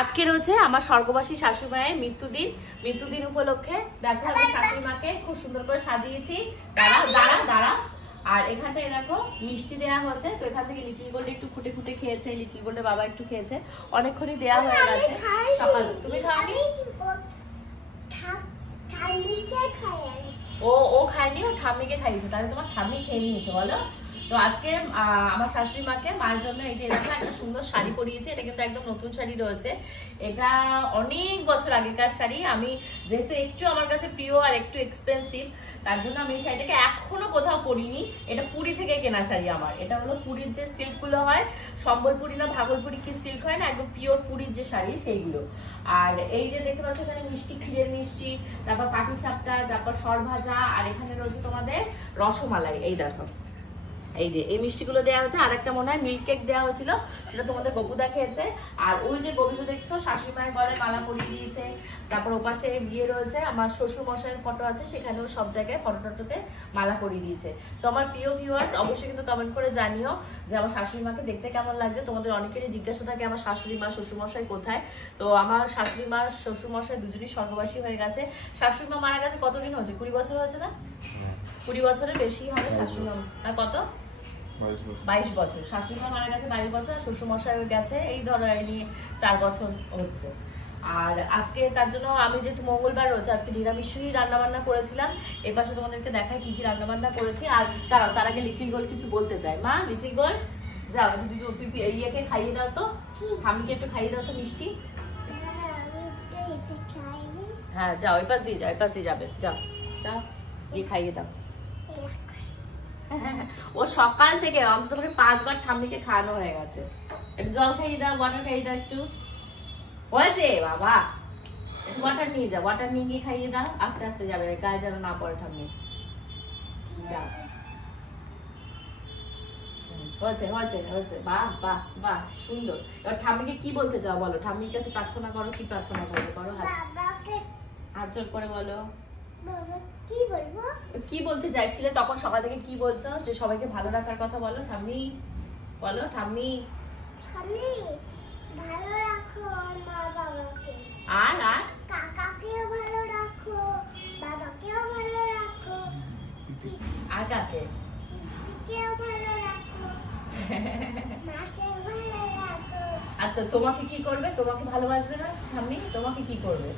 আজকে রয়েছে আমার স্বর্গবাসী শাশুড়ি মায়ের মৃত্যুদিন উপলক্ষে দেখো আমি শাশুড়ি মাকে খুব সুন্দর করে সাজিয়েছি। দাঁড়া আর এখানটায় দেখো মিষ্টি দেওয়া হয়েছে। তো এখান থেকে লিটল গোল্ড একটু খুঁটে খুঁটে খেয়েছে, লিটল গোল্ডের বাবা একটু খেয়েছে, অনেকক্ষণই দেওয়া হয়ে গেছে। সকাল তুমি খাওনি? ও খায়নি, ও ঠাম্মিকে খাইয়েছে। তাহলে তোমার ঠাম্মি খেয়ে নিয়েছে বলো। তো আজকে আমার শাশুড়ি মাকে মায়ের জন্য এই যে এরকম একটা সুন্দর শাড়ি পরিয়েছে। এটা কিন্তু একদম নতুন শাড়ি রয়েছে, এটা অনেক বছর আগেকার শাড়ি। আমি যেহেতু একটু আমার কাছে প্রিয় আর একটু এক্সপেন্সিভ, তার জন্য আমি এই শাড়িটাকে এখনো কোথাও পরিনি। এটা পুরী থেকে কেনা শাড়ি আমার। এটা হলো পুরীর যে সিল্ক গুলো হয়, সম্বলপুরি না ভাগলপুরি কি সিল্ক হয় না, একদম পিওর পুরীর যে শাড়ি সেইগুলো। আর এই যে দেখতে পাচ্ছ এখানে মিষ্টি, ক্ষীরের মিষ্টি, তারপর পাটিসাপটা, তারপর সরভাজা, আর এখানে রয়েছে তোমাদের রসমালাই। এই দেখো এই যে এই মিষ্টিগুলো দেওয়া হচ্ছে। আর একটা মনে হয় মিল্ক কেক দেওয়া হয়েছিল, সেটা তোমাদের গপুদা খেয়েছে। আর ওই যে গপুদা দেখছো শাশুড়ি মায়ের গলায় মালা পরিয়ে দিয়েছে। তারপর ওপাশে বিয়ে রয়েছে, আমার শ্বশুর মশাইয়ের ফটো আছে, সেখানেও সব জায়গায় ফটোতে মালা পরিয়ে দিয়েছে। তো আমার প্রিয় ভিউয়ার্স অবশ্যই কিন্তু কমেন্ট করে জানিও যে আমার শাশুড়ি মাকে দেখতে কেমন লাগছে। তোমাদের অনেকেরই জিজ্ঞাসা থাকে আমার শাশুড়ি মা শ্বশুর মশাই কোথায়। তো আমার শাশুড়ি মা শ্বশুর মশাই দুজনই স্বর্গবাসী হয়ে গেছে। শাশুড়ি মা মারা গেছে কতদিন হয়েছে? 20 বছর হয়েছে না? 20 বছরের বেশি হবে শাশুড়ি মা। আর কত? 22 বছর। শাশুড়ি মা মারা গেছে 22 বছর, শ্বশুর মশাই গেছে এই ধরো এই 4 বছর হচ্ছে। আর আজকে তার জন্য আমি যেহেতু মঙ্গলবার রয়েছে, আজকে নিরামিষই রান্না বান্না করেছিলাম। এর পাশে তোমাদেরকে দেখায় কি কি রান্না বান্না করেছি। আর তার আগে লিটল গোল্ড কিছু বলতে চাই। মা লিটল গোল্ড যাও দিদি ইয়েকে খাইয়ে দাও তো, ঠাম্মিকে একটু খাইয়ে দাও তো মিষ্টি। হ্যাঁ যাও, ওই পাশ দিয়ে যাও, ওই পাশ দিয়ে যাবে, যাও যাও গিয়ে খাইয়ে দাও। ও সকাল থেকে অন্তত 5 বার ঠাম্মিকে খাওয়ানো হয়ে গেছে। একটু জল খাইয়ে দাও, ওয়াটার খাইয়ে দাও একটু। হয়েছে বাবা, একটু ওয়াটার নিয়ে যাও, ওয়াটার নিয়ে গিয়ে খাইয়ে দাও। আস্তে আস্তে যাবে, গায়ে যেন না পড়ে ঠাম্মি। যাও, হয়েছে। বাহ বাহ বাহ, সুন্দর। এবার ঠাম্মিকে কি বলতে চাও বলো? ঠাম্মির কাছে প্রার্থনা করো, কি প্রার্থনা করবে? করো হাত জোর করে বলো। কি বলতে চাইছিলে তখন সকাল থেকে? কি বলছো? যে সবাইকে ভালো রাখার কথা বলো ঠাম্মি, বলো ঠাম্মি ভালো রাখো মা বাবাকে, আর কাকাকেও ভালো রাখো, বাবাকেও ভালো রাখো, আর কাকে কেউ ভালো রাখো, মাকেও ভালো রাখো। আচ্ছা তোমাকে কি করবে? তোমাকে ভালোবাসবে না ঠাম্মি? তোমাকে কি করবে?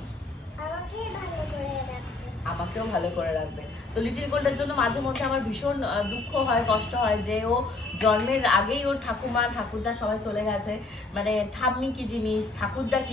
আমাকে ভালো করে রাখো, আমাকেও ভালো করে রাখবে। তো লিটল গোল্ডের জন্য মাঝে মধ্যে আমার ভীষণ দুঃখ হয়, কষ্ট হয় যে ও জন্মের আগেই ওর ঠাকুমা ঠাকুরদা সবাই চলে গেছে। মানে ঠাম্মি কি জিনিস, ঠাকুরদা কি